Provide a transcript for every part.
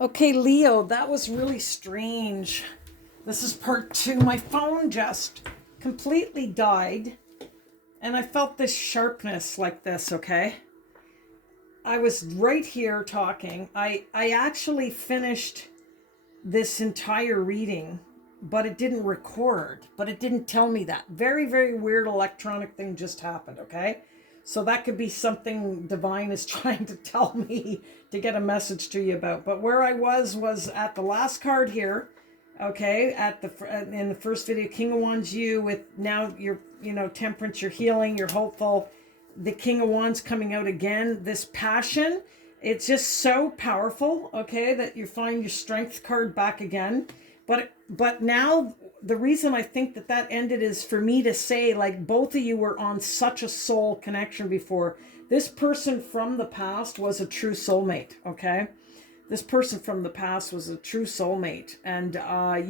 Okay, Leo, that was really strange. This is part two. My phone just completely died, and I felt this sharpness like this, okay? I was right here talking. I actually finished this entire reading, but it didn't record, but it didn't tell me that. Very, very weird electronic thing just happened, okay? So that could be something divine is trying to tell me to get a message to you about. But where I was at the last card here, okay, at the in the first video, King of Wands, you with now your temperance, you're healing, you're hopeful. The King of Wands coming out again. This passion, it's just so powerful, okay, that you find your strength card back again. But now the reason I think that ended is for me to say, like, both of you were on such a soul connection before. This person from the past was a true soulmate, okay? This person from the past was a true soulmate, and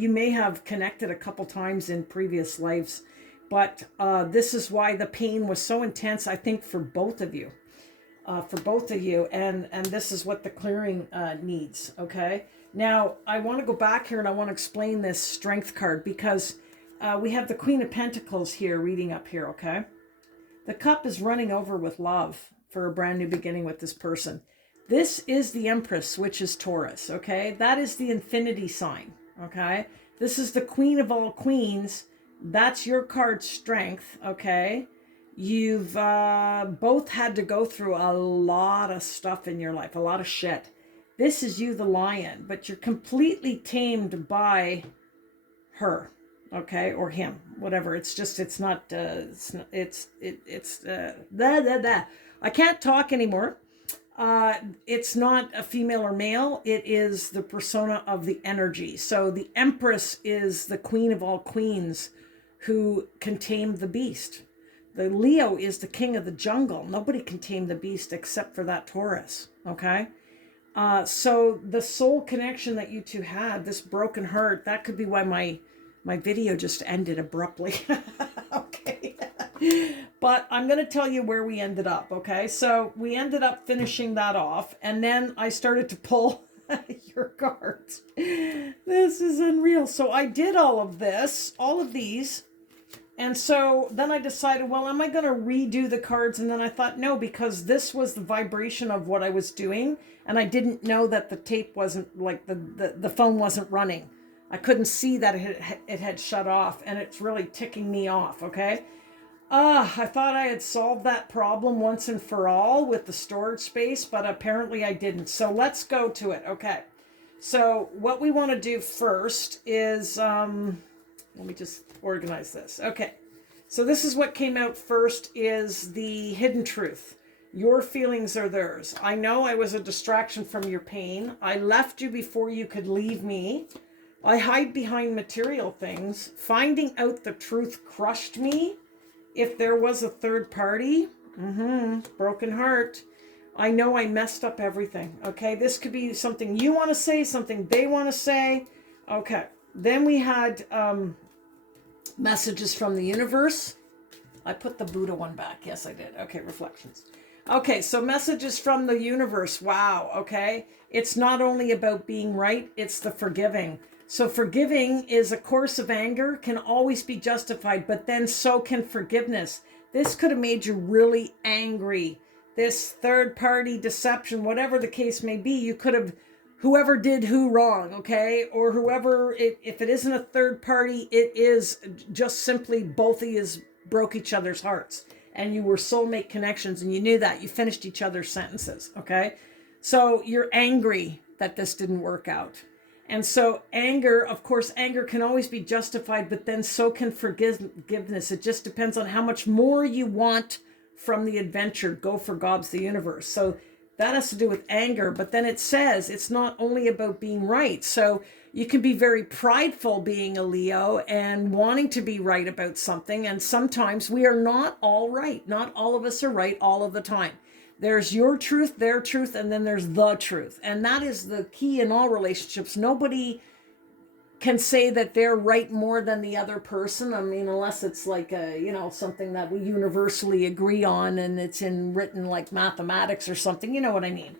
you may have connected a couple times in previous lives, but this is why the pain was so intense, I think, for both of you. And this is what the clearing needs, okay? Now, I want to go back here and I want to explain this strength card because we have the Queen of Pentacles here reading up here, okay? The cup is running over with love for a brand new beginning with this person. This is the Empress, which is Taurus, okay? That is the infinity sign, okay? This is the Queen of all queens. That's your card strength, okay? You've both had to go through a lot of stuff in your life, a lot of shit. This is you, the lion, but you're completely tamed by her, okay, or him, whatever. It's just, it's not, I can't talk anymore. It's not a female or male. It is the persona of the energy. So the Empress is the queen of all queens who can tame the beast. The Leo is the king of the jungle. Nobody can tame the beast except for that Taurus, okay? So the soul connection that you two had, this broken heart, that could be why my video just ended abruptly. Okay. But I'm going to tell you where we ended up, okay? So we ended up finishing that off, and then I started to pull your cards. This is unreal. So I did all of this, all of these, and so then I decided, well, am I going to redo the cards? And then I thought, no, because this was the vibration of what I was doing. And I didn't know that the tape wasn't, like the phone wasn't running. I couldn't see that it had shut off, and it's really ticking me off, okay? I thought I had solved that problem once and for all with the storage space, but apparently I didn't. So let's go to it, okay? So what we want to do first is... let me just organize this. Okay, so this is what came out first, is the hidden truth. Your feelings are theirs. I know I was a distraction from your pain. I left you before you could leave me. I hide behind material things. Finding out the truth crushed me. If there was a third party, broken heart. I know I messed up everything. Okay, this could be something you want to say, something they want to say. Okay. Then we had messages from the universe. I put the Buddha one back. Yes, I did. Okay, reflections. Okay, so messages from the universe. Wow, okay. It's not only about being right, it's the forgiving. So forgiving is a course of anger, can always be justified, but then so can forgiveness. This could have made you really angry. This third-party deception, whatever the case may be, you could have... whoever did who wrong, okay? Or whoever, if it isn't a third party, it is just simply both of you broke each other's hearts. And you were soulmate connections, and you knew that. You finished each other's sentences, okay? So you're angry that this didn't work out. And so anger, of course, anger can always be justified, but then so can forgiveness. It just depends on how much more you want from the adventure. Go for gobs the universe. So that has to do with anger, but then it says it's not only about being right. So you can be very prideful being a Leo and wanting to be right about something. And sometimes we are not all right. Not all of us are right all of the time. There's your truth, their truth, and then there's the truth. And that is the key in all relationships. Nobody can say that they're right more than the other person. I mean, unless it's like something that we universally agree on and it's in written like mathematics or something, you know what I mean?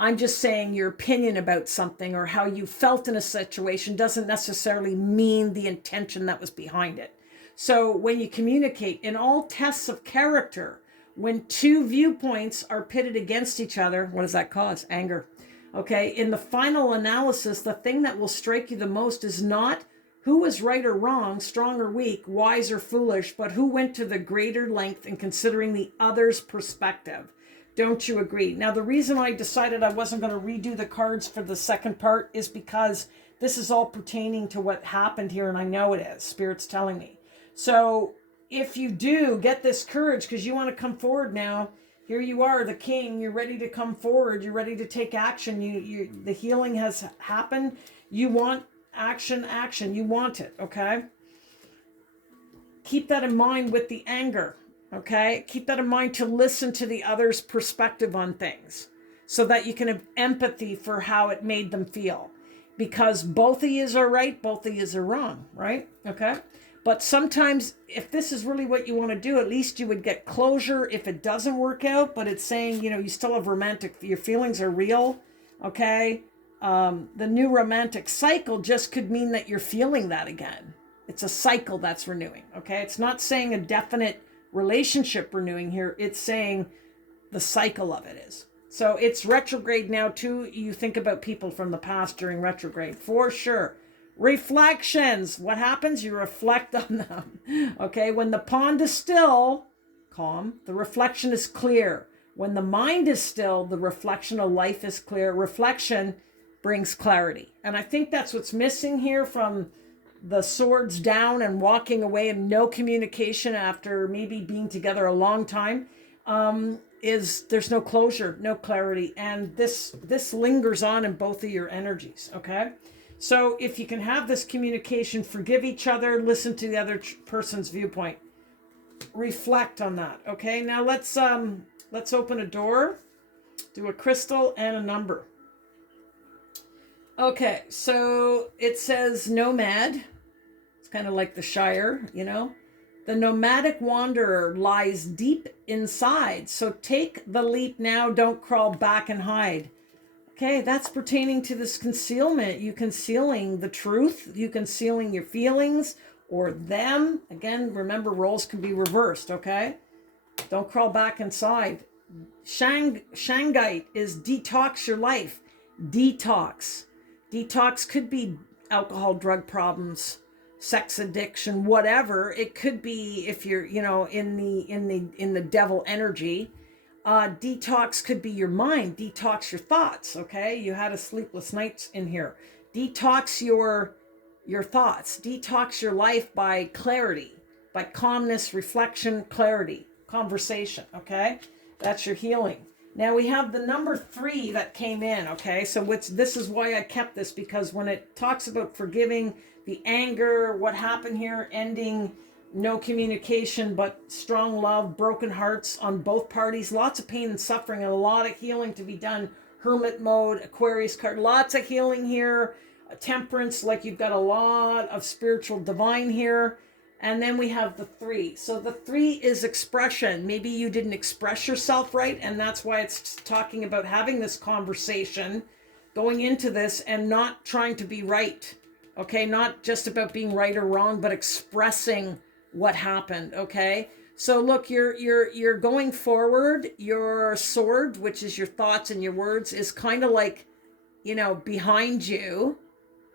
I'm just saying your opinion about something or how you felt in a situation doesn't necessarily mean the intention that was behind it. So when you communicate in all tests of character, when two viewpoints are pitted against each other, what does that cause? Anger. Okay, in the final analysis, the thing that will strike you the most is not who was right or wrong, strong or weak, wise or foolish, but who went to the greater length in considering the other's perspective. Don't you agree? Now, the reason I decided I wasn't going to redo the cards for the second part is because this is all pertaining to what happened here, and I know it is. Spirit's telling me. So if you do get this courage because you want to come forward now, here you are, the king, you're ready to come forward, you're ready to take action, the healing has happened, you want action, you want it, okay? Keep that in mind with the anger. Okay, keep that in mind to listen to the other's perspective on things so that you can have empathy for how it made them feel. Because both of yous are right, both of yous are wrong, right? Okay, but sometimes if this is really what you want to do, at least you would get closure if it doesn't work out. But it's saying, you know, you still have romantic, your feelings are real, okay? The new romantic cycle just could mean that you're feeling that again. It's a cycle that's renewing, okay? It's not saying a definite relationship renewing here, it's saying the cycle of it is. So it's retrograde now too. You think about people from the past during retrograde for sure. Reflections, what happens? You reflect on them. Okay, when the pond is still, calm, the reflection is clear. When the mind is still, the reflection of life is clear. Reflection brings clarity, and I think that's what's missing here from the swords down and walking away and no communication after maybe being together a long time, is there's no closure, no clarity. And this lingers on in both of your energies. Okay. So if you can have this communication, forgive each other, listen to the other person's viewpoint, reflect on that. Okay. Now let's open a door, do a crystal and a number. Okay, so it says nomad. It's kind of like the Shire, you know. The nomadic wanderer lies deep inside. So take the leap now, don't crawl back and hide. Okay, that's pertaining to this concealment. You concealing the truth, you concealing your feelings or them. Again, remember roles can be reversed, okay? Don't crawl back inside. Shangite is detox your life. Detox. Detox could be alcohol, drug problems, sex addiction, whatever. It could be if you're, you know, in the devil energy. Detox could be your mind. Detox your thoughts. Okay, you had a sleepless night in here. Detox your thoughts. Detox your life by clarity, by calmness, reflection, clarity, conversation. Okay, that's your healing. Now we have the number 3 that came in, okay? So this is why I kept this, because when it talks about forgiving, the anger, what happened here, ending, no communication, but strong love, broken hearts on both parties, lots of pain and suffering, and a lot of healing to be done. Hermit mode, Aquarius card, lots of healing here. Temperance, like you've got a lot of spiritual divine here. And then we have the 3. So the 3 is expression. Maybe you didn't express yourself right, and that's why it's talking about having this conversation, going into this and not trying to be right. Okay, not just about being right or wrong, but expressing what happened. Okay, so look, you're going forward. Your sword, which is your thoughts and your words, is kind of like, you know, behind you.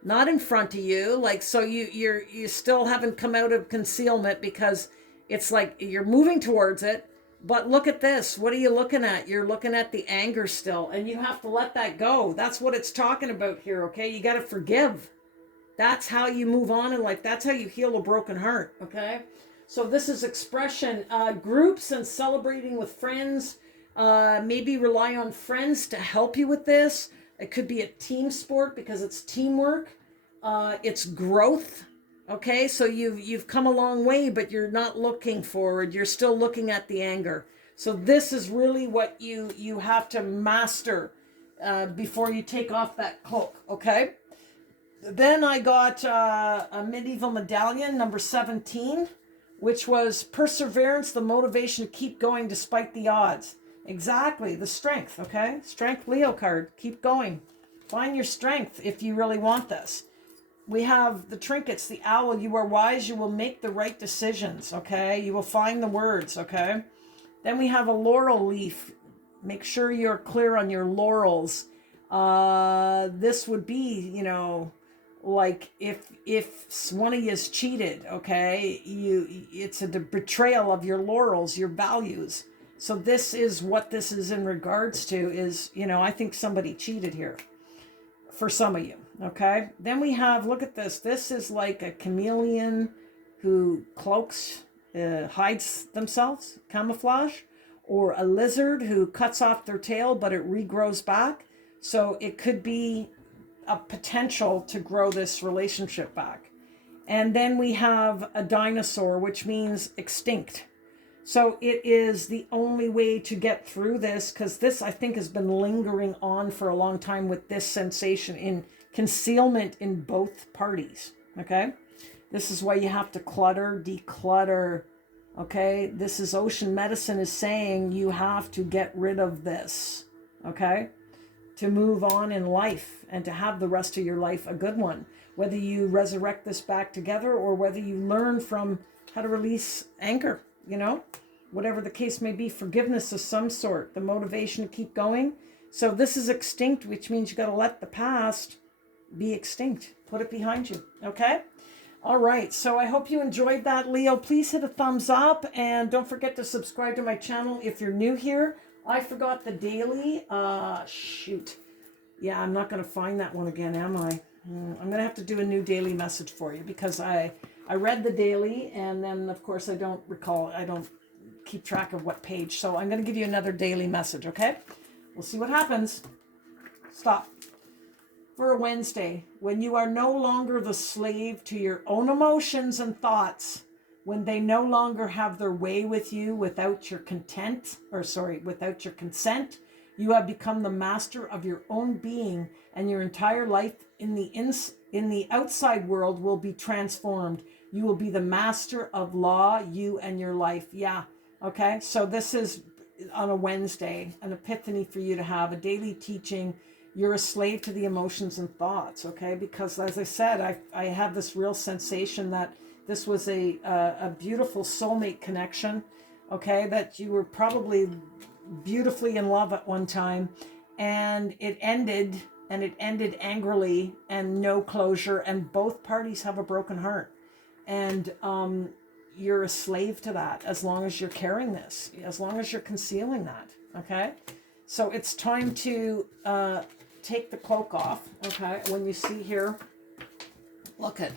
Not in front of you, like, so you still haven't come out of concealment, because it's like you're moving towards it. But look at this. What are you looking at? You're looking at the anger still, and you have to let that go. That's what it's talking about here, okay? You got to forgive. That's how you move on in life. That's how you heal a broken heart, okay? So this is expression. Groups and celebrating with friends. Maybe rely on friends to help you with this. It could be a team sport because it's teamwork. It's growth. Okay, so you've come a long way, but you're not looking forward. You're still looking at the anger. So this is really what you have to master before you take off that cloak. Okay. Then I got a medieval medallion, number 17, which was perseverance, the motivation to keep going despite the odds. Exactly. The strength, okay? Strength Leo card. Keep going. Find your strength if you really want this. We have the trinkets, the owl. You are wise. You will make the right decisions, okay? You will find the words, okay? Then we have a laurel leaf. Make sure you're clear on your laurels. This would be, you know, like if one of you is cheated, okay, it's a betrayal of your laurels, your values. So this is what this is in regards to is, you know, I think somebody cheated here for some of you, okay? Then we have, look at this. This is like a chameleon who cloaks, hides themselves, camouflage, or a lizard who cuts off their tail, but it regrows back. So it could be a potential to grow this relationship back. And then we have a dinosaur, which means extinct. So it is the only way to get through this, because this, I think, has been lingering on for a long time with this sensation in concealment in both parties, okay? This is why you have to clutter, declutter, okay? This is ocean medicine is saying you have to get rid of this, okay? To move on in life and to have the rest of your life a good one. Whether you resurrect this back together or whether you learn from how to release anger, you know, whatever the case may be, forgiveness of some sort, the motivation to keep going. So this is extinct, which means you got to let the past be extinct. Put it behind you, okay? All right, so I hope you enjoyed that, Leo. Please hit a thumbs up and don't forget to subscribe to my channel if you're new here. I forgot the daily. Shoot. Yeah, I'm not going to find that one again, am I? I'm going to have to do a new daily message for you because I read the daily and then, of course, I don't recall. I don't keep track of what page. So I'm going to give you another daily message, okay? We'll see what happens. Stop. For a Wednesday, when you are no longer the slave to your own emotions and thoughts, when they no longer have their way with you without your without your consent, you have become the master of your own being, and your entire life in the outside world will be transformed. You will be the master of law, you and your life. Yeah. Okay. So this is on a Wednesday, an epiphany for you to have, a daily teaching. You're a slave to the emotions and thoughts. Okay. Because as I said, I have this real sensation that this was a beautiful soulmate connection. Okay. That you were probably beautifully in love at one time, and it ended angrily and no closure, and both parties have a broken heart, and you're a slave to that as long as you're carrying this, as long as you're concealing that. Okay, so it's time to take the cloak off. Okay, when you see here, look at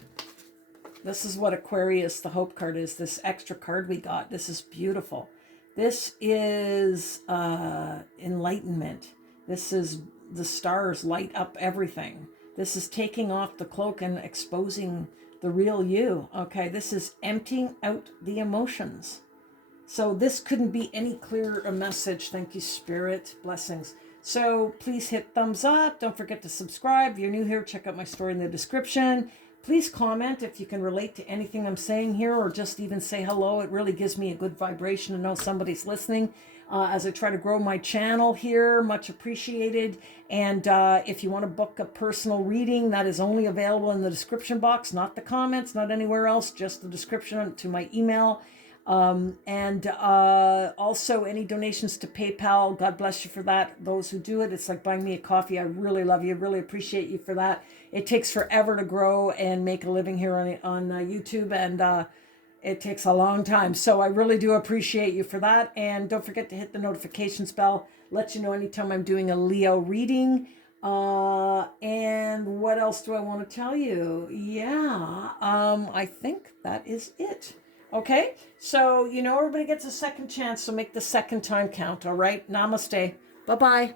this is what Aquarius, the hope card, is. This extra card we got, this is beautiful. This is enlightenment. This is the stars light up everything. This is taking off the cloak and exposing the real you. Okay, this is emptying out the emotions. So this couldn't be any clearer a message. Thank you, Spirit. Blessings. So please hit thumbs up. Don't forget to subscribe. If you're new here, check out my story in the description. Please comment if you can relate to anything I'm saying here, or just even say hello. It really gives me a good vibration to know somebody's listening as I try to grow my channel here. Much appreciated. And if you want to book a personal reading, that is only available in the description box, not the comments, not anywhere else, just the description to my email. And also any donations to PayPal. God bless you for that. Those who do it, it's like buying me a coffee. I really love you. Really appreciate you for that. It takes forever to grow and make a living here on YouTube, and it takes a long time. So I really do appreciate you for that. And don't forget to hit the notifications bell. Let you know anytime I'm doing a Leo reading. And what else do I want to tell you? Yeah, I think that is it. Okay, so you know everybody gets a second chance, so make the second time count. All right, namaste. Bye-bye.